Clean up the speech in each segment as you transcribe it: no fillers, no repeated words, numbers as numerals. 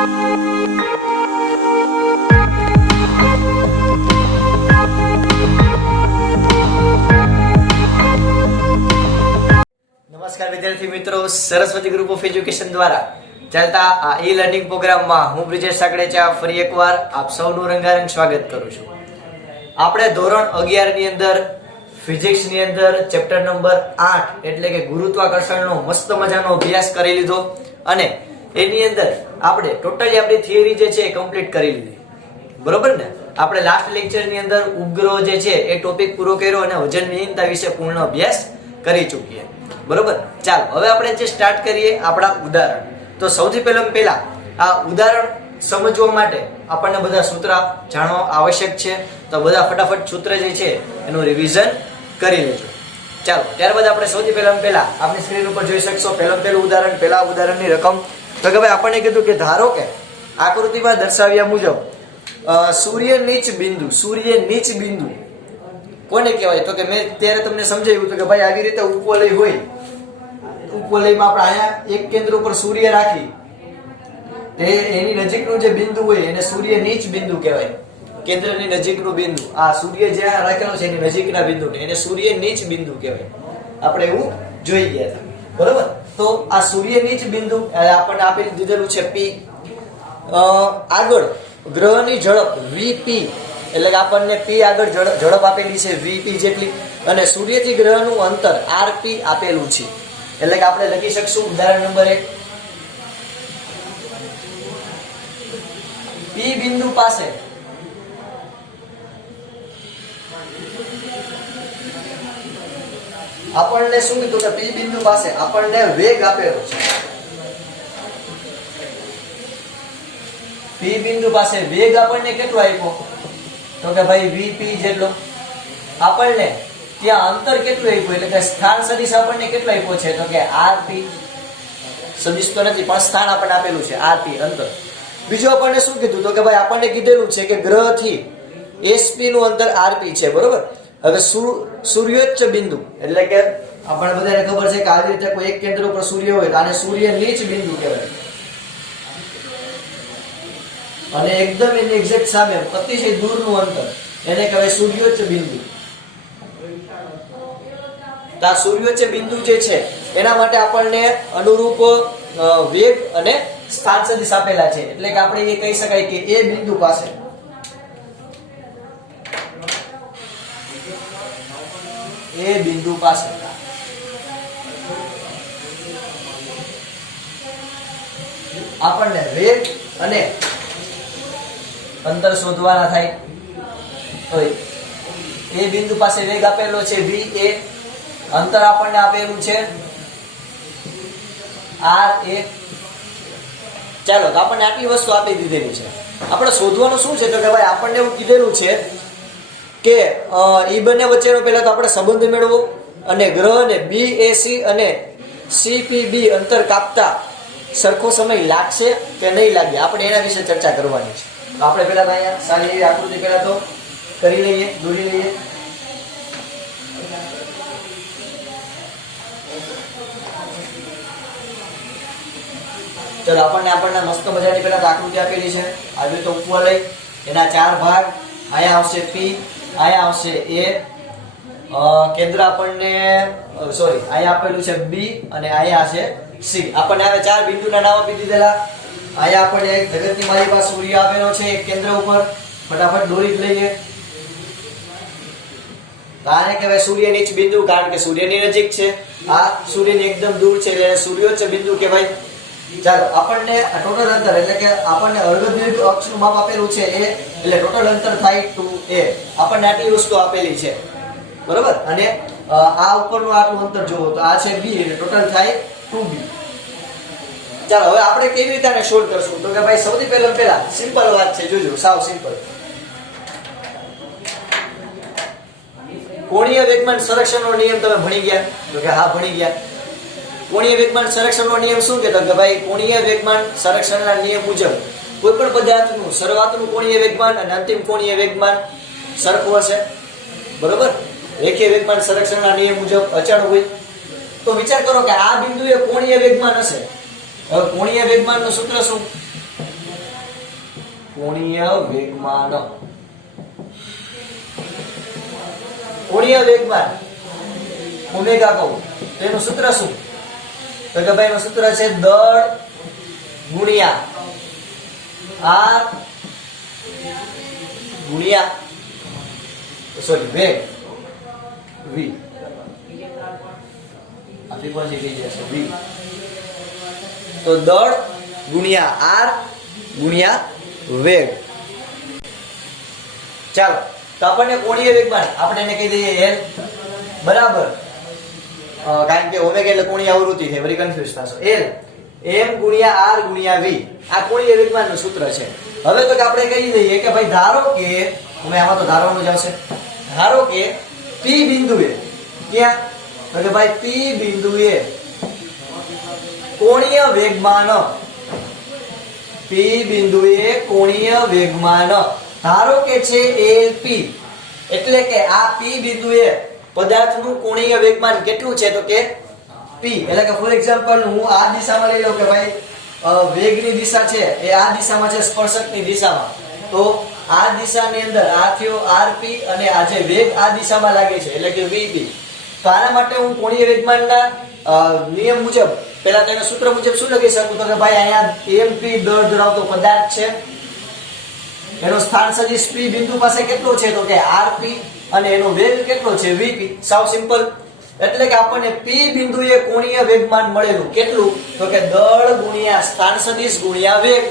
નમસ્કાર વિદ્યાર્થી મિત્રો, સરસ્વતી ગ્રુપ ઓફ એજ્યુકેશન દ્વારા ચાલતા આ ઈ લર્નિંગ પ્રોગ્રામમાં હું બ્રિજેશ સાકડેચા ફરી એકવાર આપ સૌનું રંગારંગ સ્વાગત કરું છું. આપણે ધોરણ 11 ની અંદર ફિઝિક્સ ની અંદર ચેપ્ટર નંબર 8 એટલે કે ગુરુત્વાકર્ષણનો મસ્ત મજાનો અભ્યાસ કરી લીધો અને એની અંદર આપણે ટોટલી આપણી થિયરી જે છે એ કમ્પ્લીટ કરી લીધી. બરોબર ને? આપણે લાસ્ટ લેક્ચર ની અંદર ઉપગ્રહ જે છે એ ટોપિક પૂરો કર્યો અને વજન વિહીનતા વિશે પૂર્ણ અભ્યાસ કરી ચૂક્યા. બરોબર, ચાલો હવે આપણે જે સ્ટાર્ટ કરીએ આપણા ઉદાહરણ. તો સૌથી પહેલા આ ઉદાહરણ સમજવા માટે આપણને બધા સૂત્ર જાણવા આવશ્યક છે. તો બધા ફટાફટ સૂત્ર જે છે એનું રિવિઝન કરી લેજો. ચાલો, ત્યારબાદ આપણે સૌથી પહેલા આપણી સ્ક્રીન ઉપર જોઈ શકશો પહેલું ઉદાહરણ. પહેલા ઉદાહરણની રકમ તો કે ભાઈ આપણને કીધું કે ધારો કે આકૃતિમાં દર્શાવ્યા મુજબ સૂર્ય નીચ બિંદુ કોને કહેવાય? તો કે મેં ત્યારે તમને સમજાવ્યું હતું કે ભાઈ આવી રીતે ઉપવલય હોય, ઉપવલયમાં આપણે અહીંયા એક કેન્દ્ર ઉપર સૂર્ય રાખી તે એની નજીકનું જે બિંદુ હોય એને સૂર્ય નીચ બિંદુ કહેવાય. કેન્દ્રની નજીકનું બિંદુ, આ સૂર્ય જ્યાં રાખેલો છે એની નજીકના બિંદુને એને સૂર્ય નીચ બિંદુ કહેવાય. આપણે એવું જોઈ ગયા હતા. બરોબર, તો આ સૂર્ય નીચ બિંદુ આપણને આપેલું દીધેલું છે P. આગળ ગ્રહની ઝડપ vp એટલે કે આપણને P આગળ ઝડપ આપેલી છે vp જેટલી અને સૂર્યથી ગ્રહનું અંતર rp આપેલું છે. એટલે કે આપણે લખી શકશું ઉદાહરણ નંબર 1, P બિંદુ પાસે આપણને શું કીધું કે P બિંદુ પાસે આપણને વેગ આપેલો છે. P બિંદુ પાસે વેગ આપણને કેટલો આપ્યો? તો કે ભાઈ vp જેટલો. આપણને ત્યાં અંતર કેટલું આપ્યું એટલે કે સ્થાન સદિશ આપણને કેટલો આપ્યો છે? તો કે rp. સદિશ તો નથી પણ સ્થાન આપણને આપેલું છે rp અંતર. બીજું આપણને શું કીધું? તો કે ભાઈ આપણને કીધેલું છે કે ગ્રહથી sp નું અંતર rp છે. બરોબર, હવે સૂર્યોચ્ચ બિંદુ એટલે કે આપણને બધાને ખબર છે કે આવી રીતે કોઈ એક કેન્દ્ર ઉપર સૂર્ય હોય તો આને સૂર્ય નીચ બિંદુ કહેવાય. અને એકદમ એની એક્ઝેક્ટ સામે અતિશય દૂરનું અંતર એને કહેવાય સૂર્યોચ્ચ બિંદુ. તો આ સૂર્યોચ્ચ બિંદુ જે છે એના માટે આપણને અનુરૂપ વેગ અને સ્થાન સદિશ આપેલા છે. એટલે કે આપણે એ કહી શકાય કે એ બિંદુ પાસે આપણને વેગ અને અંતર શોધવાના થાય. તો એ બિંદુ પાસે વેગ આપેલો છે va, અંતર આપણને આપેલું છે ra. ચાલો, તો આપણને આટલી વસ્તુ આપી દીધેલી છે. આપણે શોધવાનું શું છે? તો કે ભાઈ આપણને એવું કીધેલું છે કે ઈ બંને વચ્ચેનો પહેલા તો આપણે સંબંધ મેળવો અને ગ્રહને BAC અને CPB અંતર કાપતા સરખો સમય લાગશે કે નહીં લાગે આપણે એના વિશે ચર્ચા કરવાની છે. તો આપણે પહેલા તો અહીંયા સારી એવી આકૃતિ પહેલા તો કરી લઈએ, દોરી લઈએ. ચલો, આપણને મસ્ત મજાની પહેલા તો આકૃતિ આપેલી છે. આવી તો ઉપવલય, એના 4 ભાગ. અહીંયા આવશે P, અહીંયા આવશે A, કેન્દ્ર આપણને અહીંયા આપેલું છે B અને અહીંયા છે C. આપણને હવે 4 બિંદુના નામ આપી દીધેલા. અહીંયા આપણને એક જગતની મારી પાસે સૂર્ય આપેલો છે એક કેન્દ્ર ઉપર. ફટાફટ દોરી લઈએ. આને કહેવાય સૂર્ય નીચ બિંદુ કારણ કે સૂર્યની નજીક છે. આ સૂર્યની એકદમ દૂર છે એટલે સૂર્યોચ્ચ બિંદુ કહેવાય. ચાલો, આપણને ટોટલ અંતર એટલે કે આપણને અર્ધદીર્ઘ અક્ષનું માપ આપેલું છે a એટલે ટોટલ અંતર થાય 2a. આપણને આટલી વસ્તુ આપેલી છે. બરોબર, અને આ ઉપરનું આટલું અંતર જોવો તો આ છે b એટલે ટોટલ થાય 2b. ચાલો, હવે આપણે કેવી રીતે આને સોલ્વ કરશું? તો કે ભાઈ સૌથી પહેલા સિમ્પલ વાત છે, જોજો, સાવ સિમ્પલ. કોણીય વેગમાન સંરક્ષણનો નિયમ તમે ભણી ગયા? તો કે હા, ભણી ગયા. કોણીય વેગમાન સંરક્ષણનો નિયમ શું કહેતો? કે ભાઈ કોણીય વેગમાન સંરક્ષણના નિયમ મુજબ કોઈ પણ પદાર્થનું શરૂઆતનું કોણીય વેગમાન અને અંતિમ કોણીય વેગમાન સરખું હશે. બરોબર, રેખીય વેગમાન સંરક્ષણના નિયમ મુજબ અચળ હોય. તો વિચાર કરો કે આ બિંદુએ કોણીય વેગમાન હશે. હવે કોણીય વેગમાનનું સૂત્ર શું? કોણીય વેગમાન. કોણીય વેગમાન ઓમેગા કહું તો એનું સૂત્ર શું? તો કે ભાઈ એનું સૂત્ર છે દળ ગુણ્યા r ગુણ્યા વેગ v. આ ફ્રીક્વન્સી થઈ જશે v. તો દળ ગુણ્યા r ગુણ્યા વેગ. ચાલો તો આપણને કોણીય વેગમાન આપણે એને કહી દઈએ l બરાબર, કારણ કે ઓમેગા એટલે કોણીય આવૃત્તિ છે, વળી કન્ફ્યુઝ થશો. l m ગુણ્યા r ગુણ્યા v આ કોણીય વેગમાનનું સૂત્ર છે. હવે તો કે આપણે કહી દઈએ કે ભાઈ ધારો કે આમાં તો ધારવાનું જ આવશે. ધારો કે p બિંદુએ ક્યાં? તો કે ભાઈ p બિંદુએ કોણીય વેગમાન, p બિંદુએ કોણીય વેગમાન ધારો કે છે lp, એટલે કે આ p બિંદુએ પદાર્થનું કોણીય વેગમાન કેટલું છે? તો કે p. એટલે કે ફોર એક્ઝામ્પલ હું આ દિશામાં લઈ લઉં કે ભાઈ વેગની દિશા છે એ આ દિશામાં છે, સ્પર્શકની દિશામાં. તો આ દિશાની અંદર આ થયો rp અને આ જે વેગ આ દિશામાં લાગે છે એટલે કે vp. તો આના માટે હું કોણીય વેગમાનના નિયમ મુજબ પહેલા તેના સૂત્ર મુજબ શું લખી શકું? તો કે ભાઈ અહીંયા mp દળ ધરાવતો પદાર્થ છે, એનો સ્થાન સદિશ p બિંદુ પાસે કેટલો છે? તો કે rp અને એનો વેગ કેટલો છે? vp. સાવ સિમ્પલ. એટલે કે આપણને p બિંદુએ કોણીય વેગમાન મળેલું કેટલું? તો કે દળ ગુણ્યા સ્થાન સદિશ ગુણ્યા વેગ,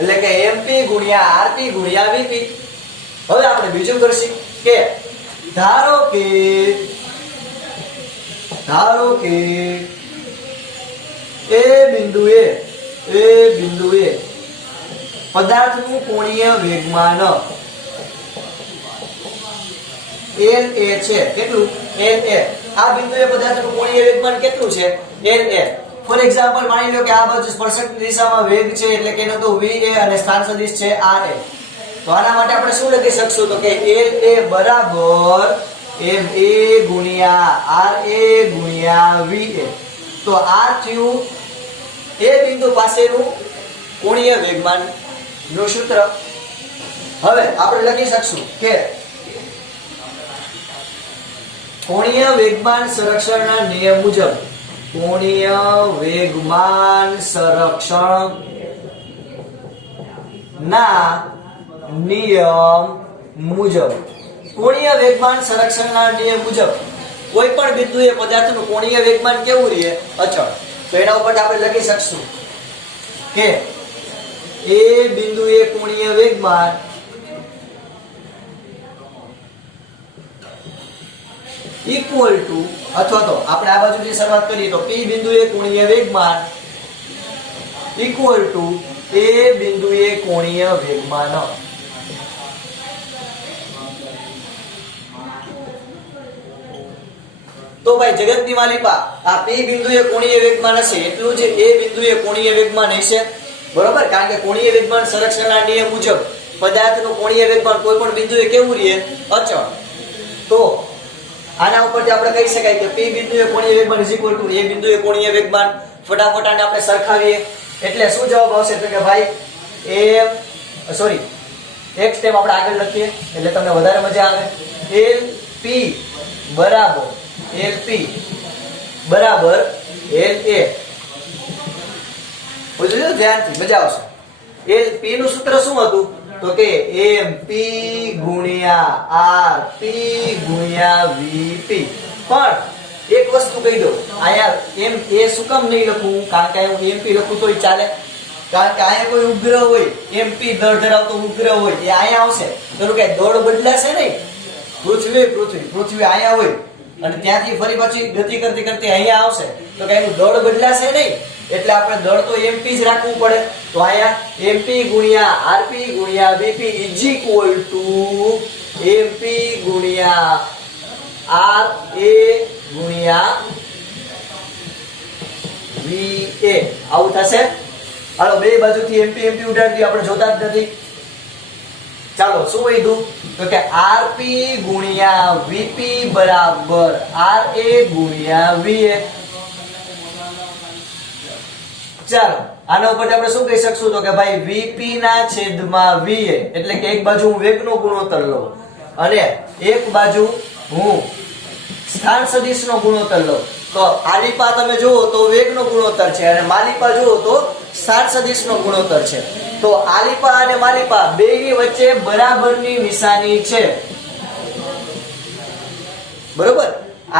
એટલે કે mp ગુણ્યા rp ગુણ્યા vp. હવે આપણે બીજું કરશું કે ધારો કે એ બિંદુએ પદાર્થનું કોણીય વેગમાન la છે. કેટલું? la. આ બિંદુએ પદાર્થનું કોણીય વેગમાન કેટલું છે? la. ફોર એક્ઝામ્પલ માની લો કે આ બાજુ સ્પર્શકની દિશામાં વેગ છે એટલે કે એનો તો va અને સ્થાન સદિશ છે ra. તો આના માટે આપણે શું લખી શકશું? તો કે la બરાબર ma ગુણ્યા ra ગુણ્યા va. તો આ થયું એ બિંદુ પાસેનું કોણીય વેગમાન નું સૂત્ર. હવે આપણે લખી શકશું કે કોણીય વેગમાન સંરક્ષણના નિયમ મુજબ, કોણીય વેગમાન સંરક્ષણ ના નિયમ મુજબ, કોણીય વેગમાન સંરક્ષણના નિયમ મુજબ કોઈ પણ બિંદુએ પદાર્થનું કોણીય વેગમાન કેવું રહે? અચળ. તો એના ઉપર આપણે લખી શકશું કે એ બિંદુએ કોણીય વેગમાન ઇક્વલ ટુ, અથવા તો આપણે આ બાજુથી શરૂઆત કરીએ તો p બિંદુએ કોણીય વેગમાન ઇક્વલ ટુ એ બિંદુએ કોણીય વેગમાન. તો ભાઈ જગતની માલિપા આ p બિંદુએ કોણીય વેગમાન હશે એટલું જ એ બિંદુએ કોણીય વેગમાન હશે, બરોબર? કારણ કે કોણીય વેગમાન સંરક્ષણના નિયમ મુજબ પદાર્થનું કોણીય વેગમાન કોઈ પણ બિંદુએ કેવું રહે? અચળ. તો આના ઉપરથી આપણે કહી શકાય કે p બિંદુએ કોણીય વેગમાન = એ બિંદુએ કોણીય વેગમાન. ફટાફટ આને આપણે સરખાવીએ એટલે શું જવાબ આવશે? તો કે ભાઈ એક સ્ટેપ આપણે આગળ લખીએ એટલે તમને વધારે મજા આવે. lp બરાબર la. বুঝ્યું? ધ્યાનથી મજા આવશે. lp નું સૂત્ર શું હતું? તો કે mp ગુણ્યા rp ગુણ્યા vp. પણ એક વસ્તુ કહી દો, અહીંયા m એ શું કામ નહીં લખું? કારણ કે હું mp લખું તોય ચાલે, કારણ કે અહીંયા કોઈ ઉપગ્રહ હોય, mp દળ ધરાવતો ઉપગ્રહ હોય, એ અહીંયા આવશે તો કે દળ બદલાશે નહીં. પૃથ્વી અહીંયા હોય અને ત્યાંથી ફરી પાછી ગતિ કરતી અહીંયા આવશે તો કે એનું દળ બદલાશે નહીં. એટલે આપણે દળ તો mp જ રાખવું પડે. તો અહીંયા mp ગુણ્યા rp ગુણ્યા vp = mp ગુણ્યા ra ગુણ્યા va. આવું થશે. હાલો બે બાજુથી mp ઉડાડી આપણે જોતા જ નથી. ચાલો શું વધ્યું? તો કે rp ગુણ્યા vp બરાબર ra ગુણ્યા va. ચાલો આના ઉપરથી આપણે શું કહી શકશું તો કે ભાઈ VP ના છેદમાં VA એટલે કે એક બાજુ હું વેગનો ગુણોત્તર લઉં અને એક બાજુ હું સ્થાન સદિશનો ગુણોત્તર લઉં તો આલીપા તમે જુઓ તો વેગનો ગુણોત્તર છે અને માલીપા જુઓ તો સ્થાન સદિશનો ગુણોત્તર છે. તો આલીપા અને માલીપા બેયની વચ્ચે બરાબરની નિશાની છે. બરોબર,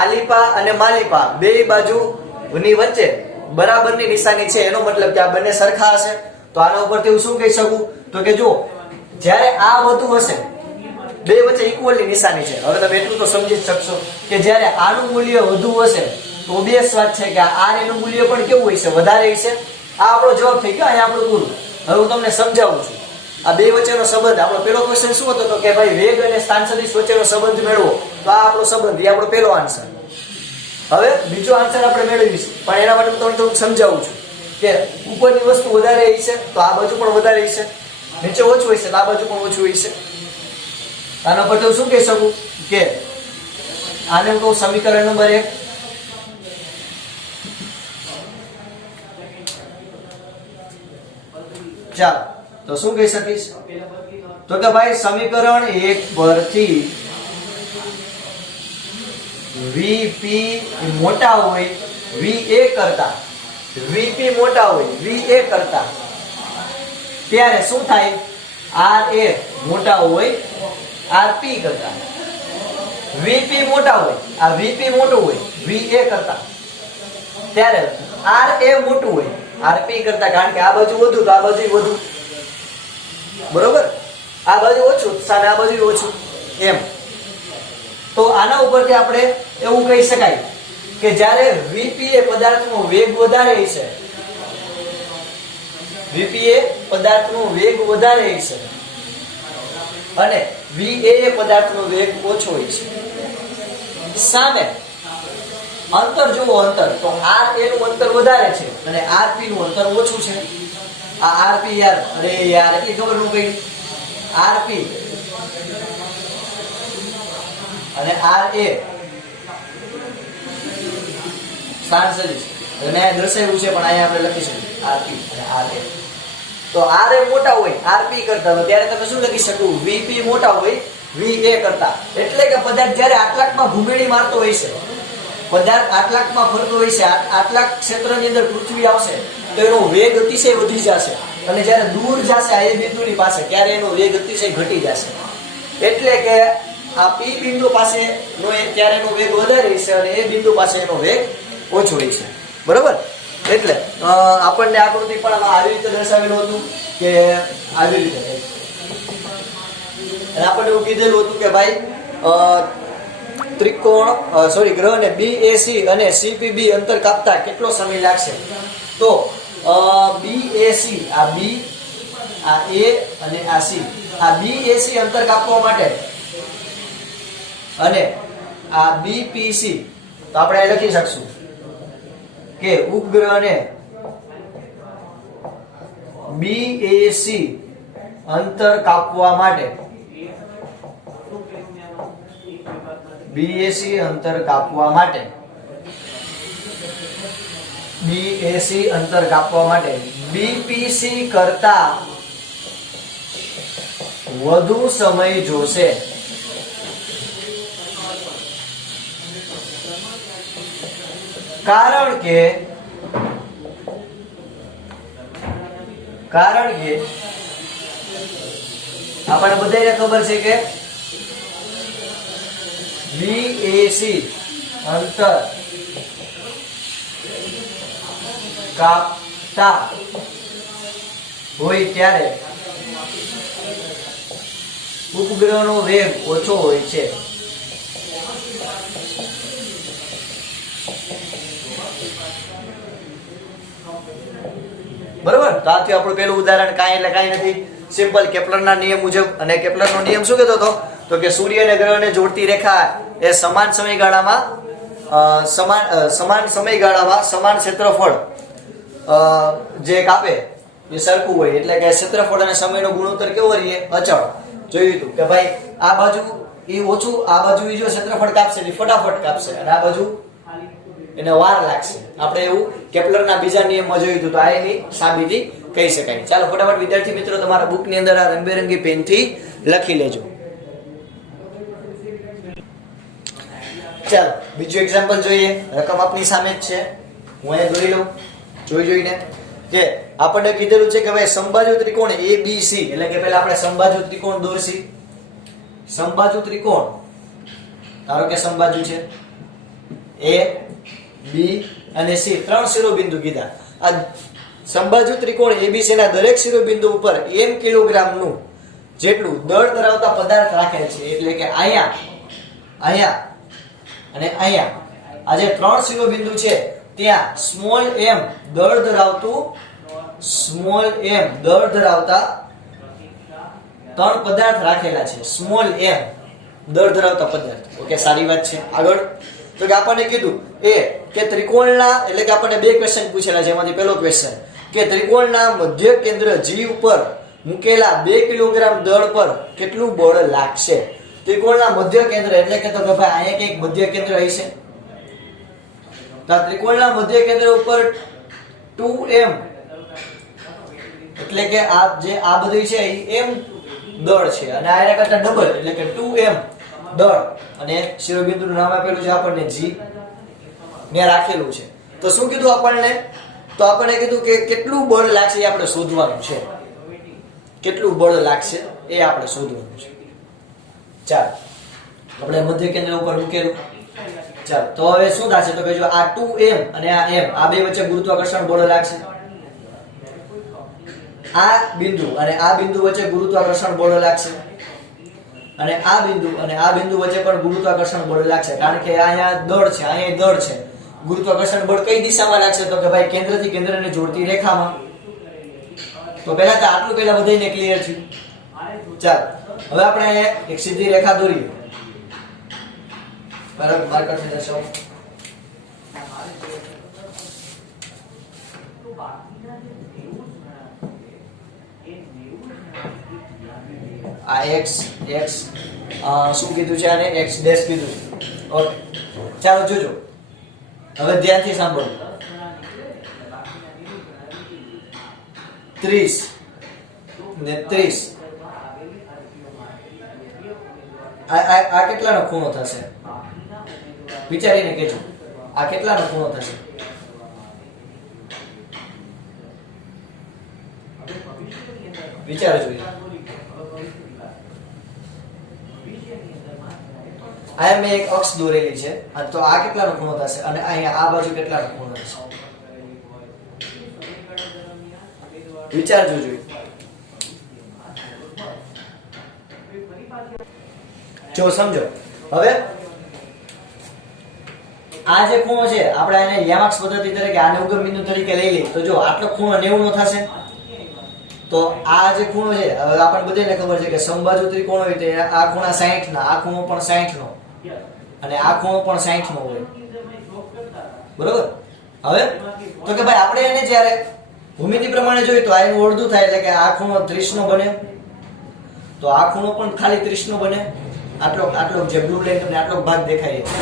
આલીપા અને માલીપા બે બાજુની વચ્ચે બરાબરની નિશાની છે એનો મતલબ કે આ બંને સરખા હશે. તો આના ઉપરથી હું શું કહી શકું તો કે જો જ્યારે આ વધુ હશે બે વચ્ચે ઇક્વલની નિશાની છે. હવે તમે એટલું તો સમજી જ શકશો કે જ્યારે આનું મૂલ્ય વધુ હશે તો ઓબવિયસ વાત છે કે આ એનું મૂલ્ય પણ કેવું હશે, વધારે હશે. આ આપણો જવાબ થઈ ગયો, અહીંયા આપણું પૂરું. હવે હું તમને સમજાવું છું આ બે વચ્ચેનો સંબંધ. આપણો પહેલો ક્વેશ્ચન શું હતો તો કે ભાઈ વેગ અને સ્થાન સદિશ વચ્ચેનો સંબંધ મેળવો. તો આ આપણો સંબંધ, એ આપણો પહેલો આન્સર. હવે બીજો આન્સર આપણે મેળવીશું પણ એના માટે હું તમને થોડુંક સમજાવું છું કે ઉપરની વસ્તુ વધારે હશે તો આ બાજુ પણ વધારે હશે, નીચે ઓછું હશે તો આ બાજુ પણ ઓછું હશે. આના પર હું શું કહી શકું કે આને હું કહું સમીકરણ નંબર 1. ચાલો તો શું કહી શકીશ તો કે ભાઈ સમીકરણ 1 પરથી VP મોટા હોય VA કરતા, VP મોટા હોય VA કરતા ત્યારે શું થાય, RA મોટા હોય RP કરતા. VP મોટા હોય, આ VP મોટું હોય VA કરતા ત્યારે RA મોટું હોય RP કરતા, કારણ કે આ બાજુ વધુ તો આ બાજુ વધુ. બરોબર, આ બાજુ ઓછું સામે આ બાજુ ઓછું એમ. તો આના ઉપરથી આપણે એવું કહી શકાય કે જ્યારે VP એ પદાર્થનો વેગ વધારે હશે, VP એ પદાર્થનો વેગ વધારે હશે અને VA એ પદાર્થનો વેગ ઓછો હશે. સામે અંતર જુઓ, અંતર તો RA નું અંતર વધારે છે અને RP નું અંતર ઓછું છે. આ RP યાર, અરે યાર એ ખબર નું કઈ RP અને RA સ્થાન સદિશ અને દર્શાવ્યું છે પણ અહીંયા આપણે લખીશું RP અને RA. તો RA મોટા હોય RP કરતા તો ત્યારે તમે શું લખી શકો, VP મોટા હોય VA કરતા. એટલે કે પદાર્થ જ્યારે આટલાકમાં ભૂમિડી મારતો હોય છે, પદાર્થ આટલાકમાં ફરતો હોય છે, આટલાક ક્ષેત્રની અંદર પૃથ્વી આવશે તો એનો વેગ અતિશય વધી જશે અને જ્યારે દૂર જશે આ એ બિંદુની પાસે ત્યારે એનો વેગ અતિશય ઘટી જશે. એટલે કે આ P બિંદુ પાસે નો ત્યારે એનો વેગ વધારે હશે અને એ બિંદુ પાસે એનો વેગ ઓછો હશે. બરોબર, એટલે આપણને આકૃતિ પણ આવી રીતે દર્શાવેલું હતું કે આવી રીતે અને આપણને એવું કીધેલું હતું કે ભાઈ ગ્રહ ને BAC અને CPB અંતર કાપતા કેટલો સમય લાગશે. તો BAC આ B આ A અને આ C, આ BAC અંતર કાપવા માટે અને આ BPC તો આપણે લખી શકશું કે ઉપગ્રહને BAC અંતર કાપવા માટે BAC અંતર કાપવા માટે BPC કરતા વધુ સમય જોશે. કારણ કે આપણને બધાને ખબર છે કે BAC અંતર કાપતા હોય ત્યારે ઉપગ્રહનો વેગ ઓછો હોય છે. બરોબર, તો આ થયું આપણું પહેલું ઉદાહરણ. કાંઈ એટલે કાંઈ નથી, સિમ્પલ કેપ્લરના નિયમ મુજબ. અને કેપ્લરનો નિયમ શું કહેતો હતો તો કે સૂર્ય અને ગ્રહને જોડતી રેખા એ સમાન સમયગાળામાં સમાન ક્ષેત્રફળ જે કાપે એ સરખું હોય. એટલે કે ક્ષેત્રફળ અને સમયનો ગુણોત્તર કેવો રહે, અચળ. જોયું હતું કે ભાઈ આ બાજુ એ ઓછું, આ બાજુ એ જો ક્ષેત્રફળ કાપશે એ ફટાફટ કાપશે અને આ બાજુ એને વાર લાગશે. આપણે એવું કેપ્લરના બીજા નિયમમાં જોયું હતું, તો આ એની સાબિતી કહી શકાય. ચાલો ફટાફટ વિદ્યાર્થી મિત્રો તમારા બુક ની અંદર આ રંગબેરંગી પેનથી લખી લેજો. ચાલો બીજું એક્ઝામ્પલ જોઈએ. રકમ આપની સામે જ છે, હું અહીંયા દોરી લઉં જોઈને. જે આપણને કીધેલું છે કે ભાઈ સમબાજુ ત્રિકોણ ABC, એટલે કે પહેલા આપણે સમબાજુ ત્રિકોણ દોરશી. સમબાજુ ત્રિકોણ, ધારો કે સમબાજુ છે A, B અને C, 3 શિરોબિંદુ કીધા. આ સમબાજુ ત્રિકોણ ABC ના દરેક શિરોબિંદુ ઉપર m કિલોગ્રામ નું જેટલું દળ ધરાવતા પદાર્થ રાખેલ છે. એટલે કે અહીંયા અને અહીંયા આ જે 3 શિરોબિંદુ છે ત્યાં સ્મોલ m દળ ધરાવતા 3 પદાર્થ રાખેલા છે. સ્મોલ m દળ ધરાવતા પદાર્થ. ઓકે, સારી વાત છે. આગળ તો કે આપણને કીધું કે ત્રિકોણના, એટલે કે આપણને બે ક્વેશ્ચન પૂછેલા છે. એમાંથી પહેલો ક્વેશ્ચન કે ત્રિકોણના મધ્ય કેન્દ્ર G ઉપર મૂકેલા 2 કિલોગ્રામ દળ પર કેટલું બળ લાગશે. ત્રિકોણના મધ્ય કેન્દ્ર એટલે કે તો કે ભાઈ અહીંયા કંઈક મધ્ય કેન્દ્ર હશે. તો આ ત્રિકોણના મધ્ય કેન્દ્ર ઉપર 2m, એટલે કે આ જે આ બધું છે એ m દળ છે અને આ એના કરતા ડબલ, એટલે કે 2m દળ, અને શિરોબિંદુનું નામ આપેલું છે આપણને G ને રાખેલું છે. તો શું કીધું આપણને? તો આપણને કીધું કે કેટલું બળ લાગશે એ આપણે શોધવાનું છે. કેટલું બળ લાગશે એ આપણે શોધવાનું છે. ચાલો આપણે મધ્ય કેન્દ્ર ઉપર મૂકેલું. ચાલો તો હવે શું થશે? તો કે જો આ 2m અને આ m, આ બે વચ્ચે ગુરુત્વાકર્ષણ બળ લાગશે. આ બિંદુ અને આ બિંદુ વચ્ચે ગુરુત્વાકર્ષણ બળ લાગશે, અને આ બિંદુ વચ્ચે પણ ગુરુત્વાકર્ષણ બળ લાગશે. કારણ કે અહીંયા દળ છે, અહીંયા દળ છે. ગુરુત્વાકર્ષણ બળ કઈ દિશામાં લાગશે? તો કે ભાઈ કેન્દ્રથી કેન્દ્રને જોડતી રેખામાં. તો પહેલા તો આટલું પહેલા બધાને ક્લિયર થયું. ચાલો હવે આપણે અહીંયા એક સીધી રેખા દોરીએ. બરાબર, માર્કરથી દર્શાવો. આ x શું કીધું છે? આને x ડેશ કીધું છે. ઓકે, ચાલો જોજો હવે ધ્યાનથી સાંભળો. 30 ને 30, આ કેટલાનો ખૂણો થશે? વિચારીને કહેજો, આ કેટલાનો ખૂણો થશે? વિચારો જોઈએ. આ મેં એક અક્ષ દોરેલી છે, તો આ કેટલાનો ખૂણો થશે? અને અહીંયા આ બાજુ કેટલાનો ખૂણો થશે? વિચારજો જોઈએ. જો સમજો. હવે આ જે ખૂણો છે આપણે આને યામાક્ષ પદ્ધતિ તરીકે આને ઉગમ બિંદુ તરીકે લઈ લઈએ. તો જો આટલો ખૂણો 90 નો થશે. તો આ જે ખૂણો છે, હવે આપણને બધાને ખબર છે કે સમબાજુ ત્રિકોણ હોય તો આ ખૂણા 60 ના, આ ખૂણો પણ 60 નો, અને આ ખૂણો પણ 60 નો હોય. બરોબર. હવે તો કે ભાઈ આપણે એને જ્યારે ભૂમિતિ પ્રમાણે જોઈએ તો આ એનું અડધું થાય, એટલે કે આ ખૂણો 30 નો બને, તો આ ખૂણો પણ ખાલી 30 નો બને. આટલો જે બ્લુ લાઈન તમને આટલો ભાગ દેખાય છે.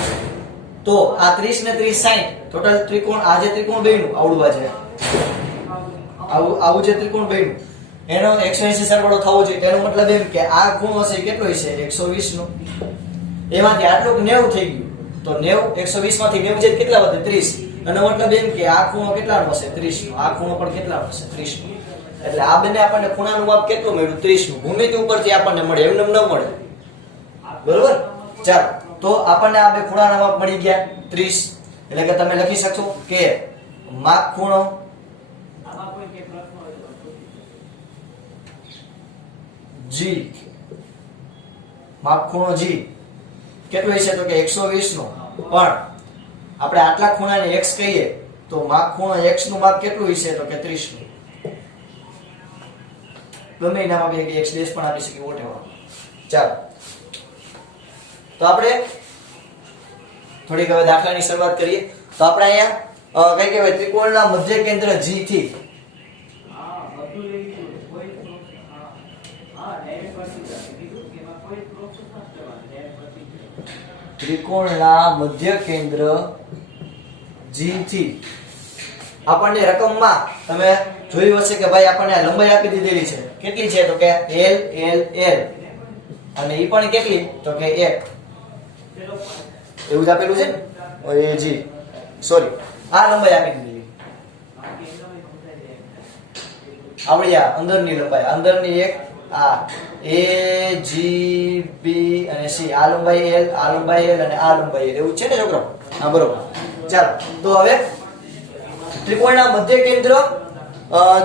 તો આ 30 ને 30 60 ટોટલ ત્રિકોણ, આ જે ત્રિકોણ બન્યું આવડું બાજુ આવું જે ત્રિકોણ બન્યું એનો 180 સરવાળો થવો જોઈએ. તેનો મતલબ એમ કે આ ખૂણો છે કેટલો છે? 120 નો. એમાંથી આટલું 90 થઈ ગયું, તો 90 120 માંથી 90 જે કેટલા વધે? 30. એનો મતલબ એમ કે આ ખૂણો કેટલાનો હશે? 30 નો. આ ખૂણો પણ કેટલાનો હશે? 30 નો. એટલે આ બંને આપણને ખૂણાનું માપ કેટલું મળ્યું? 30 નું. ભૂમિતિ ઉપરથી આપણને મળે, એમને ન મળે. બરોબર. ચાલો તો આપણને આ બે ખૂણાના માપ મળી ગયા 30. એટલે કે તમે લખી શકશો કે માપ ખૂણો G, માપ ખૂણો G કેટલો હશે? તો કે 120 નો. પણ આપણે આટલા ખૂણાને x કહીએ તો માપ ખૂણો x નું માપ કેટલું હશે? તો કે 30 નું. ગમે નામ આપીએ કે x ડેશ પણ આપી શકીએ, વોટેવર. ચાલો તો આપણે થોડીક હવે દાખલાની શરૂઆત કરીએ. તો આપણે અહીંયા કઈ કહેવાય? ત્રિકોણના મધ્ય કેન્દ્ર G થી ત્રિકોણના મધ્ય કેન્દ્ર G થી આપણને રકમમાં તમે જોયું હશે કે ભાઈ આપણને આ લંબાઈ આપી દીધેલી છે, કેટલી છે તો કે L L L, અને ઈ પણ કેટલી તો કે 1, એવું જ આપેલું છે ને AG, સોરી આ લંબાઈ આપી દીધી આવડી, આ અંદરની લંબાઈ, અંદરની એક આ A G B અને C, આ લંબાઈ L, આ લંબાઈ L અને આ લંબાઈ L, એવું છે ને છોકરો? હા બરોબર. ચાલો તો હવે ત્રિકોણના મધ્ય કેન્દ્ર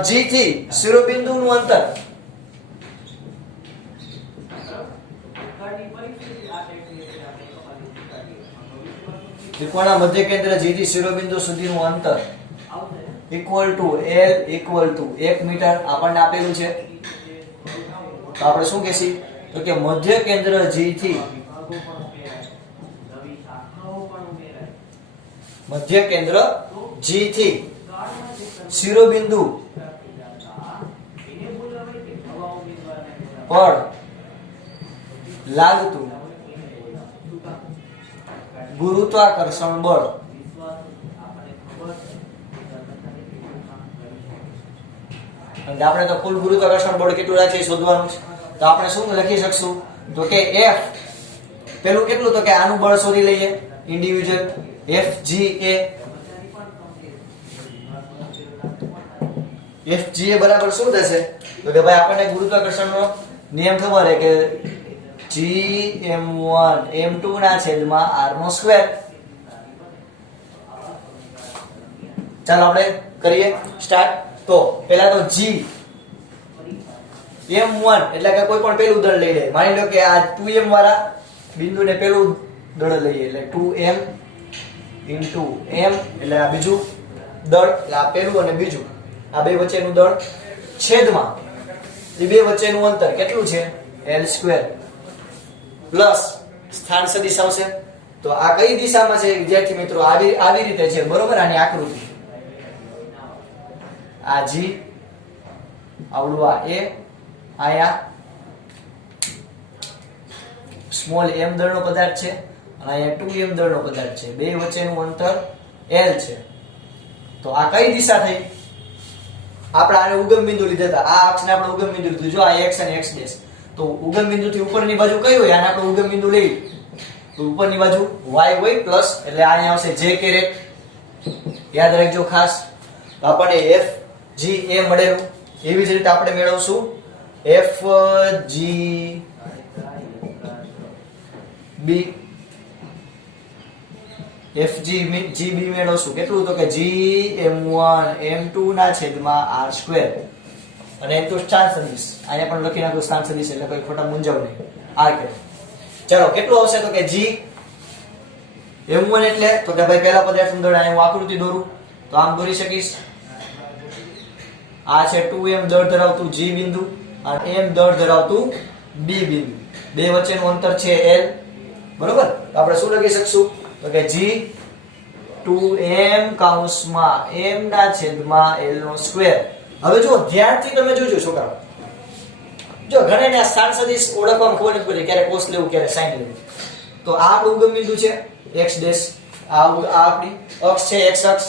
G થી શિરોબિંદુનું અંતર ત્રિકોણના મધ્ય કેન્દ્ર G થી શિરોબિંદુ સુધીનું અંતર equal to L equal to 1 metre આપણને આપેલું છે. તો આપણે શું કહેશી તો કે મધ્ય કેન્દ્ર G થી મધ્ય કેન્દ્ર G થી શિરોબિંદુ પર લાગતું ગુરુત્વાકર્ષણ બળ આપણે તો કુલ ગુરુત્વાકર્ષણ બળ કેટલું રાખીએ શોધવાનું છે. તો આપણે શું લખી શકશું તો કે F પેલું કેટલું તો કે આનું બળ શોધી લઈએ ઇન્ડિવિડ્યુઅલ FGA. FGA બરાબર શું થશે તો કે ભાઈ આપણને ગુરુત્વાકર્ષણનો નિયમ ખબર છે કે Gm1 m2 ના છેદમાં r નો સ્ક્વેર. ચાલો આપણે કરીએ સ્ટાર્ટ. તો પહેલા તો G m1 એટલે કે કોઈ પણ પેલું દળ લઈ લે. માની લો કે આ 2m વાળા બિંદુને પેલું દળ લઈએ એટલે 2m into m એટલે આ બીજું દળ, એટલે આ પેલું અને બીજું, આ બે વચ્ચેનું દળ છેદમાં એ બે વચ્ચેનું અંતર કેટલું છે L2 પ્લસ સ્થાન સદિશ આવશે. તો આ કઈ દિશામાં છે વિદ્યાર્થી મિત્રો? આવી રીતે છે બરોબર. આની આકૃતિ આ G આવડું આ A, આયા સ્મોલ m દળનો પદાર્થ છે અને અહીંયા 2m દળનો પદાર્થ છે, બે વચ્ચેનું અંતર L છે. તો આ કઈ દિશા થઈ? આપણે આને ઉગમ બિંદુ લીધા હતા, આ અક્ષને આપણે ઉગમ બિંદુ લીધું, જો આ x અને x ડેશ. તો ઉગમ બિંદુથી ઉપરની બાજુ કઈ હોય? આને આપણે ઉગમ બિંદુ લઈ તો ઉપરની બાજુ y હોય પ્લસ, એટલે અહીંયા આવશે j કેરેટ, યાદ રાખજો ખાસ. તો આપણને f g a મળેલું. એવી જ રીતે આપણે મેળવશું f g b, FGB મેળવશું કેટલું તો કે Gm1 m2 ના છેદમાં r2, અને m2 સ્થાન સદિશ અહીંયા પણ લખી નાખું સ્થાન સદિશ એટલે કોઈ ખોટા મૂંઝાવ નહીં r કે. ચલો કેટલું આવશે તો કે Gm1 એટલે તો કે ભાઈ પહેલા પદાર્થનું દળ અહીં હું આકૃતિ દોરું તો આમ દોરી શકીશ. આ છે 2m દળ ધરાવતું G બિંદુ અને m દળ ધરાવતું B બિંદુ, બે વચ્ચેનું અંતર છે L બરોબર. તો આપણે શું લખી શકશું તો કે G 2m કૌંસમાં m ના છેદમાં L નો સ્ક્વેર. હવે જો ધ્યાનથી તમે જોજો છોકરાઓ, જો ઘણાને આ સ્થાન સદિશ ઓળખવામાં ખબર નથી પડતી, ક્યારે cos લેવું ક્યારે sin લેવું. તો આ આપણું ઉગમ બિંદુ છે x ડેશ, આ આપણી અક્ષ છે x અક્ષ,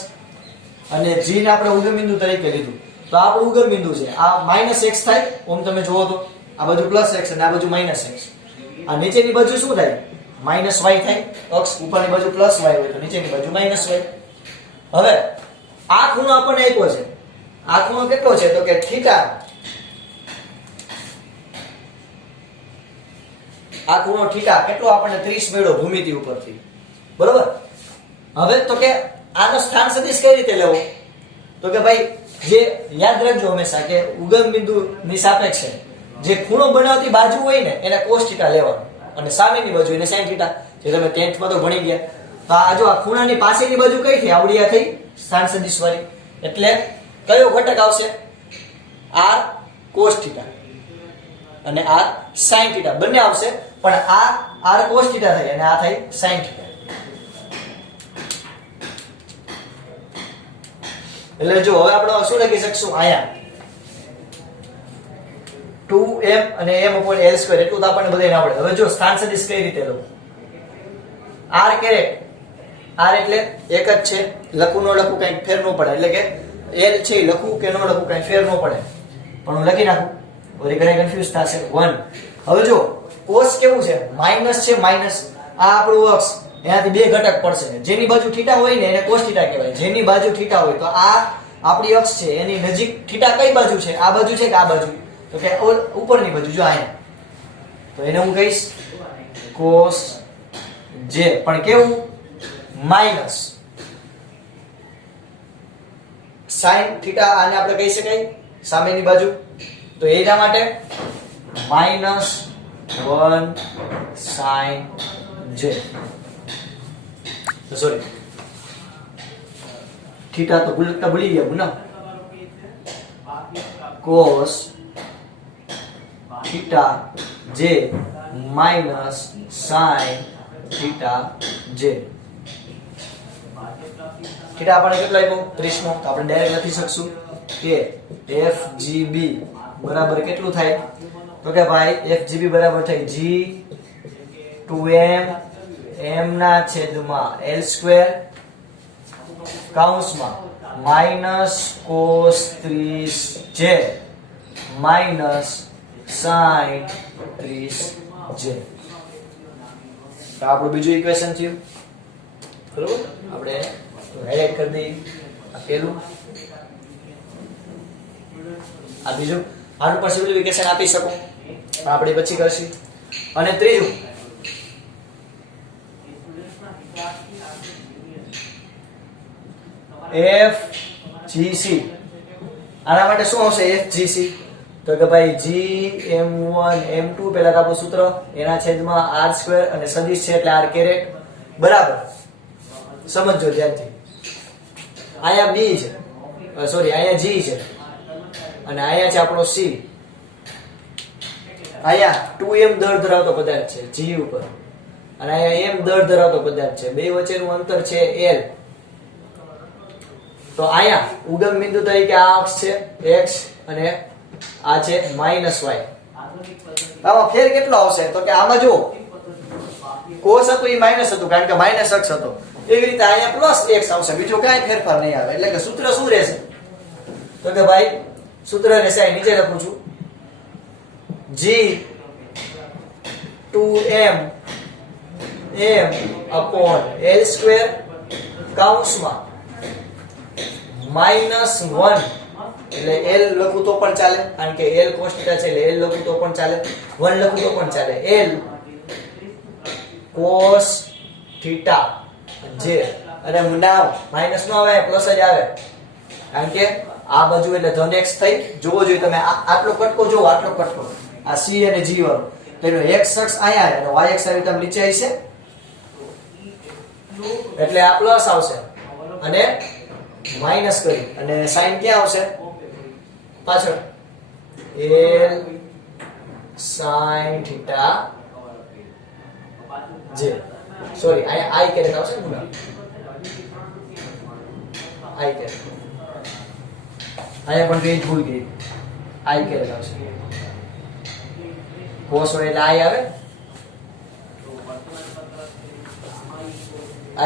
અને G ને આપણે ઉગમ બિંદુ તરીકે લીધું. તો આ આપણું ઉગમ બિંદુ છે. આ -x થાય ઓમ તમે જોવો તો આ બાજુ +x અને આ બાજુ -x. આ નીચેની બાજુ શું થાય? -y થાય. અક્ષ ઉપરની બાજુ +y હોય તો નીચેની બાજુ -y. હવે આ ખૂણો આપણને આપ્યો છે, આ ખૂણો કેટલો છે તો કે થીટા. આ ખૂણો થીટા કેટલો આપણને 30 મળ્યો ભૂમિતિ ઉપરથી બરોબર. હવે તો કે આનો સ્થાન સદિશ કઈ રીતે લેવો તો કે ભાઈ જે યાદ રાખજો હંમેશા કે ઉગમ બિંદુ ની સાપેક્ષે જે ખૂણો બનાવતી બાજુ હોય ને એને cos થીટા લેવાનો, અને સામેની બાજુ એને sin થીટા, જે તમે 10th માં તો ભણી ગયા. તો આ જો આ ખૂણાની પાસેની બાજુ કઈ થઈ? આવડી આ થઈ સ્થાન સદિશ વાળી, એટલે કયો ઘટક આવશે? r cos થીટા અને r sin થીટા બંને આવશે, પણ આ r cos થીટા થઈ અને આ થઈ sin થીટા. એટલે જો હવે આપણે શું લખી શકશું અહીંયા 2m અને m/l2 એટલું તો આપણને બધાને આવડે. હવે જો સ્થાન સદિશ કઈ રીતે લઉં? r કેરેટ આર એટલે એક જ છે, લખું ન લખું કઈ ફેર ન પડે, એટલે કે એલ છે લખું કે ન લખું કઈ ફેર ન પડે, પણ હું લખી નાખું ઓલી ઘણા કન્ફ્યુઝ થશે 1. હવે જો કોસ કેવું છે, માઈનસ છે, માઈનસ આ આપણું અક્ષ એનાથી બે ઘટક પડશે, જેની બાજુ થીટા હોય ને એને કોસ થીટા કહેવાય, જેની બાજુ થીટા હોય તો આ આપણી અક્ષ છે એની નજીક થીટા કઈ બાજુ છે, આ બાજુ છે કે આ બાજુ, તો કે ઉપરની બાજુ, જો અહીંયા, તો એને હું કહીશ કોસ જે, પણ કેવું માઈનસ સાઈન થીટા, આને આપણે કહી શકાય સામેની બાજુ, તો એના માટે -1 સાઈન જે, સોરી થીટા તો ભૂલી ગયા ગુના, કોસ થીટા જે માઈનસ સાઈન થીટા જે. થીટા આપણને કેટલો આપ્યો 30 નો, તો આપણે ડાયરેક્ટ લખી શકશું કે FGB બરાબર કેટલું થાય, તો કે ભાઈ FGB બરાબર થાય G2M m ના છેદમાં l સ્ક્વેર કૌંસમાં માઈનસ કોસ 30 જે માઈનસ સાઈન 30 જે. તો આપણું બીજું ઇક્વેશન થયું, બરોબર. આપણે હાઇલાઇટ કરી દઈએ, આ પહેલું, આ બીજું. આનું પણ સિમ્પ્લિફિકેશન આપી શકો, આપણે પછી કરશું. અને ત્રીજું FGC, આના માટે શું આવશે FGC, તો કે ભાઈ Gm1 m2 પહેલા તો આપણું સૂત્ર એના છેદમાં r² અને સદિશ છે એટલે r કેરેટ બરાબર. સમજો ધ્યાનથી, અહીંયા b છે, સોરી અહીંયા g છે અને અહીંયા છે આપણો c, અહીંયા 2m દર ધરાવતો પદાર્થ છે g ઉપર અને અહીંયા m દર ધરાવતો પદાર્થ છે, બે વચ્ચેનું અંતર છે l. તો અહીંયા ઉગમ બિંદુ તરીકે આ અક્ષ છે x અને આ છે -y. આમાં ફેર કેટલો આવશે, તો કે આમાં જો કોસ હતું એ માઈનસ હતું કારણ કે માઈનસ અક્ષ હતો, એવી રીતે અહીંયા પ્લસ x આવશે, બીજો કાંઈ ફેરફાર નહીં આવે. એટલે કે સૂત્ર શું રહેશે, તો કે ભાઈ સૂત્ર રહેશે અહીં નીચે લખું છું G2M m/l² કૌંસમાં -1 એટલે l લખું તો પણ ચાલે કારણ કે l cos θ છે એટલે l લખું તો પણ ચાલે, 1 લખું તો પણ ચાલે, l cos θ જે, અને ના માઈનસ નો આવે પ્લસ જ આવે કારણ કે આ બાજુ એટલે ધન x થઈ. જોવો જોઈએ તમે આટલો કટકો જોવો, આટલો કટકો આ c અને g વાળો, તેનો x અક્ષ અહીંયા અને y અક્ષ આવી તમે નીચે આવશે એટલે આ પ્લસ આવશે અને માઈનસ કરી અને સાઈન ક્યાં આવશે પાછળ, l sin θ જે, સોરી અહીંયા i કેરેટ આવશે ને ગુના, i કેરેટ અહીંયા પણ પેજ ભૂલ ગઈ, i કેરેટ આવશે, cos હોય એટલે i આવે,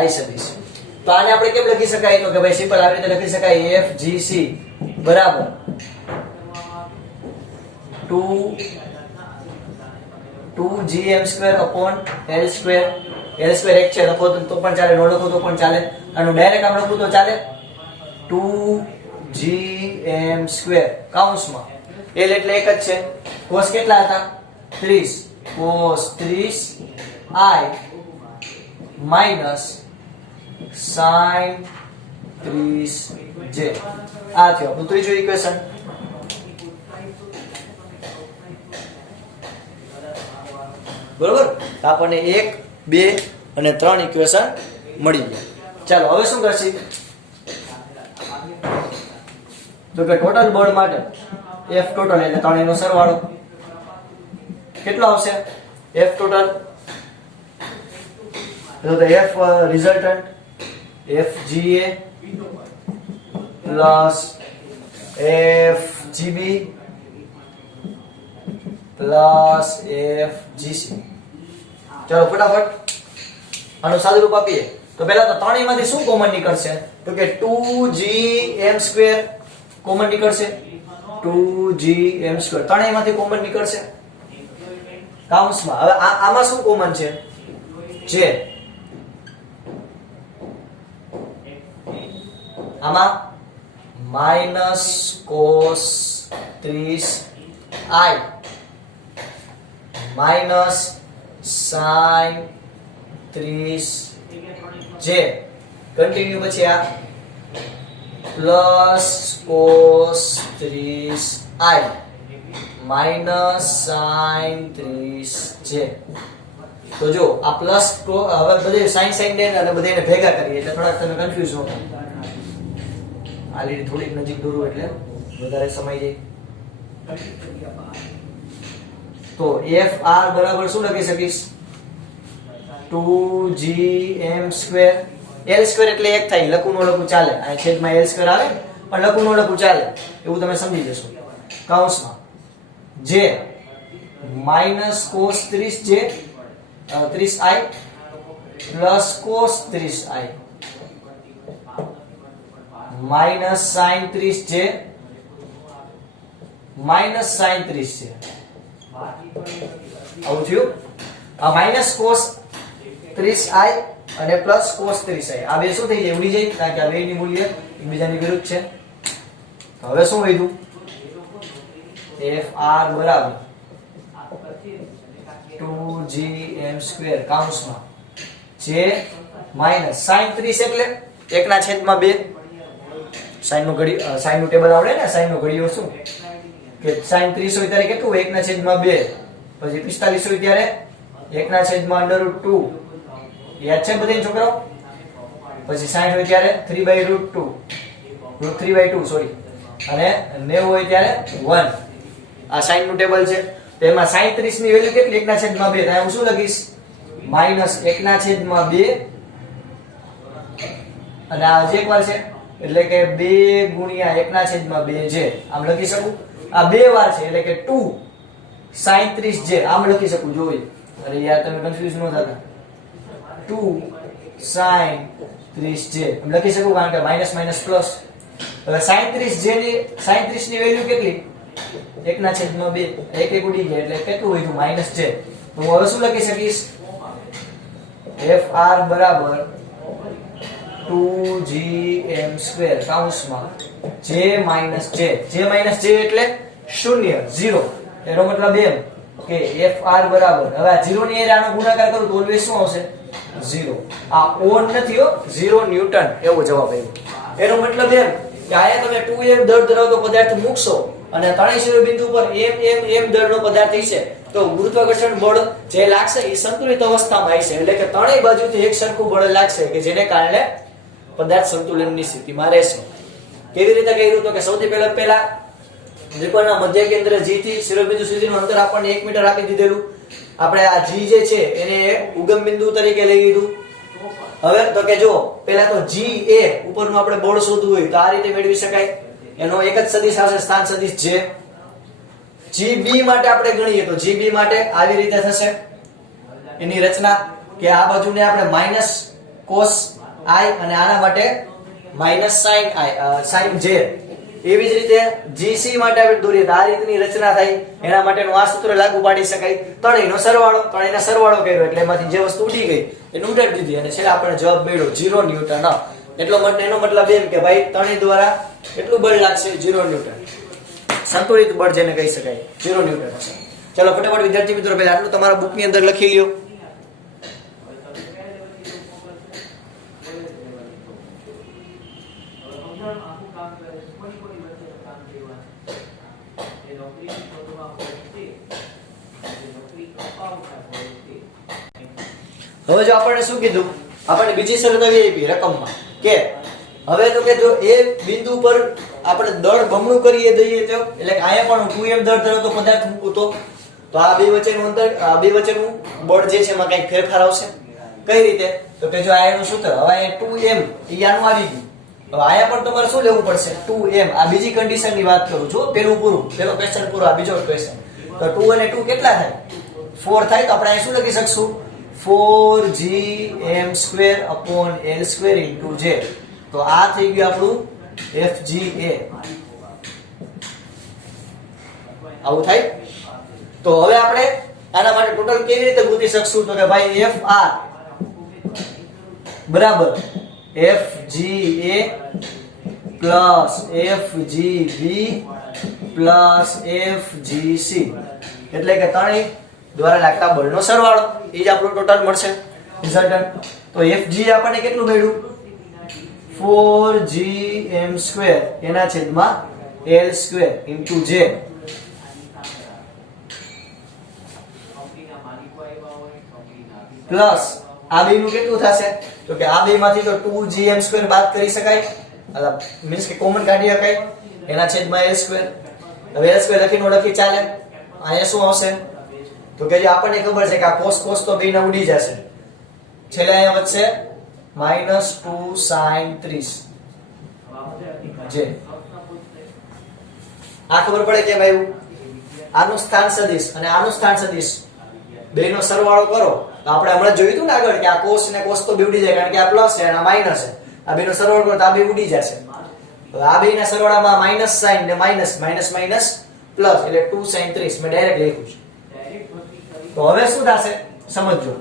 i સદિશ. તો આને આપણે કેમ લખી શકાય, તો કે ભાઈ સિમ્પલ આવી રીતે લખી શકાય FGC બરાબર 2Gm² l², l² એક છે, લખો તો પણ ચાલે, નો લખો તો પણ ચાલે, આનું ડાયરેક્ટ આમ લખું તો ચાલે 2Gm² કૌંસમાં l એટલે એક જ છે, cos કેટલા હતા 30, cos 30i minus sin 30j. આ થયો આપણું ત્રીજું ઇક્વેશન. બરોબર, તો આપણને 1, 2 અને 3 ઇક્વેશન મળી ગયા. ચાલો હવે શું કરશી, તો કે ટોટલ બળ માટે F ટોટલ એટલે ત્રણેયનો સરવાળો કેટલો આવશે, F ટોટલ તો F resultant FGA plus FGB plus FGC. ચલો ફટાફટ આનું સાદું રૂપ આપીએ તો પહેલા તો ત્રણેયમાંથી શું કોમન નીકળશે તો કે 2gm² કોમન નીકળશે 2gm². ત્રણેયમાંથી કોમન નીકળશે કૌંસમાં. હવે આમાં શું કોમન છે જે આમાં -cos 30i sin 30j continue પછી આ +cos 30i sin 30j. તો જો આ પ્લસ હવે બધે sin ને અને બધાને ભેગા કરીએ એટલે થોડાક તમે કન્ફ્યુઝ હો. આ લીટી થોડીક નજીક દોરો એટલે વધારે સમય જાય. તો fr બરાબર શું લખી શકીશ 2gm². l² એટલે એક થાય, લખું નો લખું ચાલે. આ છેદમાં l² આવે પણ લખું નો લખું ચાલે એવું તમે સમજી જશો. કૌંસમાં જે -cos 30j 30i +cos 30i sin 30j sin 30j. આવું થયું. આ -cos 30i અને +cos 30i આ બે શું થઈ જાય ઉડી જાય કારણ કે આ બેની મૂલ્ય એકબીજાની વિરુદ્ધ છે. તો હવે શું વધ્યું fr બરાબર 2gm² કૌંસમાં જે sin 30 એટલે 1/2 sin નું ઘડી sin નું ટેબલ આવડે ને sin નો ઘડીયો શું કે sin 30 હોય ત્યારે કેટલું 1/2 પછી 45 હોય ત્યારે 1/√2 યાદ છે બધાને છોકરાઓ. પછી 60 હોય ત્યારે 3/√2 સોરી અને 90 હોય ત્યારે 1. આ sin નું ટેબલ છે. તો એમાં sin 30 ની વેલ્યુ કેટલી 1/2 થાય. હું શું લખીશ -1/2 અને આ જે વાર છે એટલે કે 2 ગુણ્યા 1/2 જે આમ લખી શકું. આ બે વાર છે એટલે કે 2 sin 30 જે આમ લખી શકું. જોઈએ અરે યાર તમે કન્ફ્યુઝ ન થતા 2 sin 30 જે આમ લખી શકું કારણ કે માઈનસ પ્લસ. હવે sin 30 જે ની sin 30 ની વેલ્યુ કેટલી 1/2 એક ઉડી ગયા એટલે કેટલું વધ્યું માઈનસ જે. તો હું હવે શું લખી શકીશ fr બરાબર 2gm² કૌંસમાં j j એટલે 0 એનો મતલબ એમ કે fr બરાબર હવે આ 0 ની આનો ગુણાકાર કરું તો ઓલવેઝ શું આવશે 0. આ ઓન નથી હો 0 ન્યૂટન એવો જવાબ આવ્યો. એનો મતલબ એમ કે આયા તમે 2m દળ ધરાવતો પદાર્થ મૂકશો અને ત્રણેય શિરોબિંદુ પર m દળનો પદાર્થ હશે તો ગુરુત્વાકર્ષણ બળ જે લાગશે એ સંતુલિત અવસ્થામાં હશે એટલે કે ત્રણેય બાજુથી એક સરખું બળ લાગશે કે જેને કારણે પદાર્થ સંતુલનની સ્થિતિમાં રહેશે. કેવી રીતે કર્યું તો કે સૌથી પહેલા ત્રિકોણના મધ્ય કેન્દ્ર G થી શિરોબિંદુ સુધીનું અંતર આપણને 1 મીટર આપી દીધેલું. આપણે આ G જે છે એને ઉગમ બિંદુ તરીકે લઈ લીધું. હવે તો કે જો પહેલા તો G A ઉપરનું આપણે બળ શોધવું હોય તો આ રીતે મેળવી શકાય. એનો એક જ સદિશ આવશે સ્થાન સદિશ J. GB માટે આપણે ગણીએ તો GB માટે આવી રીતે થશે એની રચના કે આ બાજુને આપણે -cos i અને આના માટે sin j. એવી જ રીતે GC માટે આપણે દોરીએ તો આ રીતની રચના થાય. એના માટેનું આ સૂત્ર લાગુ પાડી શકાય. ત્રણેયનો સરવાળો કર્યો એટલે એમાંથી જે વસ્તુ ઉડી ગઈ એને ઉડાડી દીધી અને છેલ્લે આપણે જવાબ મળ્યો 0 ન્યૂટન. એનો મતલબ એમ કે ભાઈ ત્રણેય દ્વારા કેટલું બળ લાગશે 0 ન્યૂટન. સંતુલિત બળ જેને કહી શકાય 0 ન્યૂટન હશે. ચલો ફટાફટ વિદ્યાર્થી મિત્રો પહેલા આટલું તમારા બુકની અંદર લખી લ્યો. હવે જો આપણને શું કીધું આપણને બીજી શરત આવી આપી રકમમાં કે હવે તો કે જો એ બિંદુ પર આપણે દળ બમણું કરીએ દઈએ તો એટલે કે અહીંયા પણ 2m દળ ધરાવતો પદાર્થ મૂકું તો આ બે વચ્ચેનું અંતર આ બે વચ્ચેનું બળ જે છે એમાં કંઈક ફેરફાર આવશે. કઈ રીતે તો કે જો આનું સૂત્ર હવે અહીંયા 2m આનું આવી ગયું. હવે અહીંયા પણ તમારે શું લેવું પડશે 2m. આ બીજી કન્ડિશનની વાત કરું છું. પેલો ક્વેશ્ચન પૂરો આ બીજો ક્વેશ્ચન. તો 2 અને 2 કેટલા થાય 4 થાય તો આપણે અહીં શું લખી શકશું 4gm² upon l² into j. તો આ થઈ ગયું આપણું FGA. આવું થાય. તો હવે આપણે આના માટે ટોટલ કેવી રીતે ગોતી શકશું? તો કે ભાઈ FR બરાબર FGA plus FGB plus FGC, એટલે કે ત્રણેય દ્વારા લાગતા બળનો સરવાળો. એ જ આપણું ટોટલ મળશે રિઝલ્ટન્ટ. તો FG આપણને કેટલું મળ્યું? 4gm² એના છેદમાં l² into j. પ્લસ આ બે નું કેટલું થશે? તો કે આ બે માંથી તો 2gm² બાદ કરી શકાય, મીન્સ કે કોમન કાઢી શકાય, એના છેદમાં l². હવે l² લખી ચાલે. અહીંયા શું આવશે? તો કે જે આપણને ખબર છે કે આ cos તો બે ના ઉડી જશે, છેલ્લે અહીંયા વધશે -2 sin 30 j. આ ખબર પડે કે ભાઈ આનું સ્થાન સદિશ અને આનું સ્થાન સદિશ બેનો સરવાળો કરો તો આપણે હમણાં જોયું હતું ને આગળ કે આ cos ને cos તો બે ઉડી જાય, કારણ કે આ પ્લસ છે અને આ માઈનસ છે. આ બેનો સરવાળો કરો તો આ બે ઉડી જશે. તો આ બેના સરવાળામાં માઈનસ સાઇન ને માઈનસ માઈનસ માઈનસ પ્લસ એટલે 2 sin 30 મેં ડાયરેક્ટ લખ્યું છે. તો હવે શું થશે સમજો.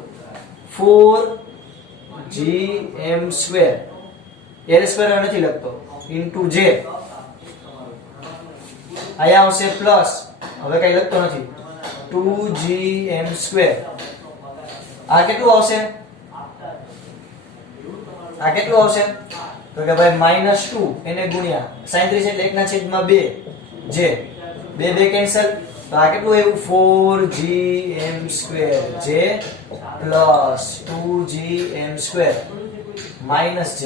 4gm² l² નથી લખતો into j. અહીંયા આવશે પ્લસ, હવે કઈ લખતો નથી, 2gm². આ કેટલું આવશે? આ કેટલું આવશે? તો કે ભાઈ -2 એને ગુણ્યા sin 30 એટલે 1/2 j. બે કેન્સલ. તો આ કેટલું આવ્યું? 4gm² j plus 2gm² minus j.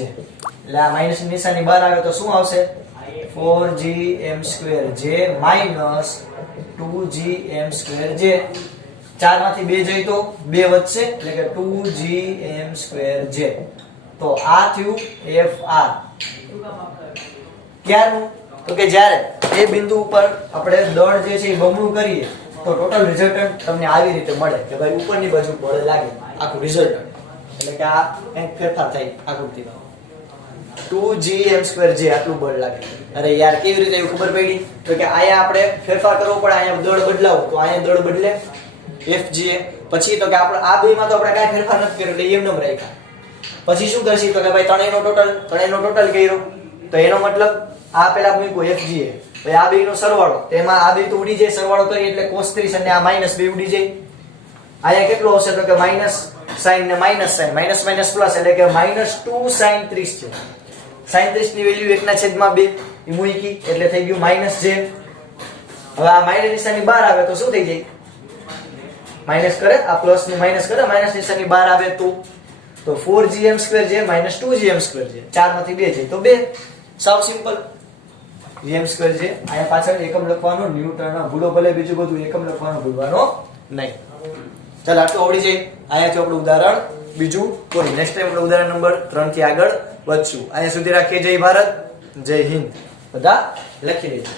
એટલે આ માઈનસ ની નિશાની બહાર આવે તો શું આવશે? 4gm² j minus 2gm² j. 4 માંથી 2 જાય તો 2 વધશે, એટલે કે 2gm² j. તો આ થયું FR. ક્યારનું? તો કે જ્યારે એ બિંદુ ઉપર આપણે દળ જે છે એ બમણું કરીએ તો ટોટલ રિઝલ્ટન્ટ તમને આવી રીતે મળે કે ભાઈ ઉપરની બાજુ બળ લાગે આખું રિઝલ્ટન્ટ. એટલે કે આ કંઈક ફેરફાર થાય આકૃતિમાં. 2gm² j આટલું બળ લાગે. અરે યાર કેવી રીતે એવું ખબર પડી? તો કે અહીંયા આપણે ફેરફાર કરવો પડે, અહીંયા દળ બદલાવું તો અહીંયા દળ બદલે FGA. પછી તો કે આપણે આ બેમાં તો આપણે કાંઈ ફેરફાર નથી કર્યો એટલે એમ રાખ્યા. પછી શું કરશી? તો કે ભાઈ ત્રણેયનો ટોટલ કર્યો તો એનો મતલબ આ પેલા મૂક્યો FGA, ભાઈ આ બેનો સરવાળો, તેમાં આ બે તો ઉડી જાય, સરવાળો કરી એટલે cos 30 અને આ માઈનસ બે ઉડી જાય. અહીંયા કેટલું આવશે? તો કે માઈનસ સાઇન ને minus sine minus minus plus એટલે કે -2 sin 30 છે. sin 30 ની વેલ્યુ 1/2 એ મૂકી એટલે થઈ ગયું -j. હવે આ માઈનસ નિશાની બહાર આવે તો શું થઈ જાય? માઈનસ કરે, આ પ્લસ ની માઈનસ કરે, માઈનસ નિશાની બહાર આવે તો 4gm² j - 2gm² j. 4 માંથી 2 જાય તો 2. સાવ સિમ્પલ. gm² j. અહીંયા પાછળ એકમ લખવાનો, ન્યૂટન ભૂલો ભલે, બીજું બધું એકમ લખવાનો ભૂલવાનો નહીં. ચાલ આટલું આવડી જાય. અહીંયાથી આપણું ઉદાહરણ બીજું કોઈ નેક્સ્ટ ટાઈમ આપણે ઉદાહરણ નંબર 3 થી આગળ વધશું. અહીંયા સુધી રાખીએ. જય ભારત, જય હિન્દ. બધા લખી લેજો.